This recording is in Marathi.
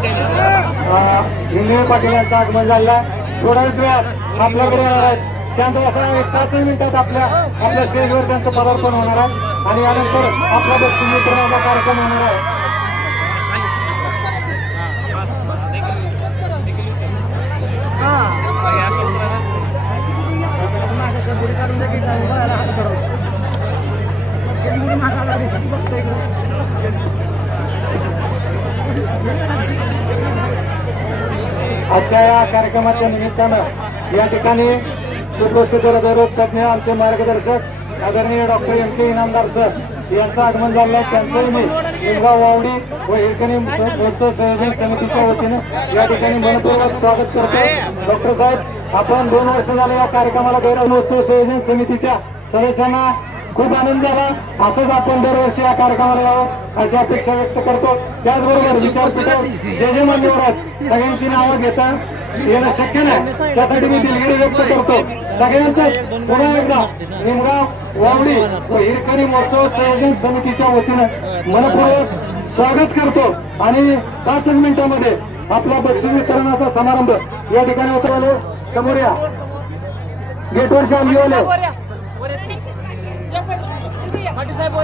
हिंगणे पाटील यांचं आगमन झालं. थोड्याच वेळात आपल्याकडे येणार आहेत. शांत असा 5 मिनिटात आपल्या स्टेजवर त्यांचं पदार्पण होणार आहे आणि यानंतर आपला बक्षीस वितरणाचा कार्यक्रम होणार आहे. आजच्या या कार्यक्रमाच्या निमित्तानं या ठिकाणी सुप्रसिद्ध हृदयरोग तज्ञ आमचे मार्गदर्शक आदरणीय डॉक्टर एम के इनामदार सर यांचं आगमन झालं आहे. त्यांचंही मी लिंगाव वावडी व हिरकणी महोत्सव संयोजन समितीच्या वतीनं या ठिकाणी मनपूर्वक स्वागत करतो. डॉक्टर साहेब, आपण 2 वर्ष झाले या कार्यक्रमाला गैर महोत्सव संयोजन समितीच्या सदस्यांना खूप आनंद झाला. असंच आपण दरवर्षी या कार्यक्रमाला यावं अशी अपेक्षा व्यक्त करतो. त्याचबरोबर विचारपीठात जे मान्यवर आहेत सगळ्यांची नावं घेता येणं शक्य नाही, त्यासाठी मी दिलगिरी व्यक्त करतो. सगळ्यांचं पुन्हा एकदा निमगाव वावडी व हिरकणी महोत्सव संयोजन समितीच्या वतीनं मनपूर्वक स्वागत करतो आणि 5 मिनिटांमध्ये आपला बक्षीस वितरणाचा समारंभ या ठिकाणी होतो. समोर या गेटवरच्या लिओले साहेब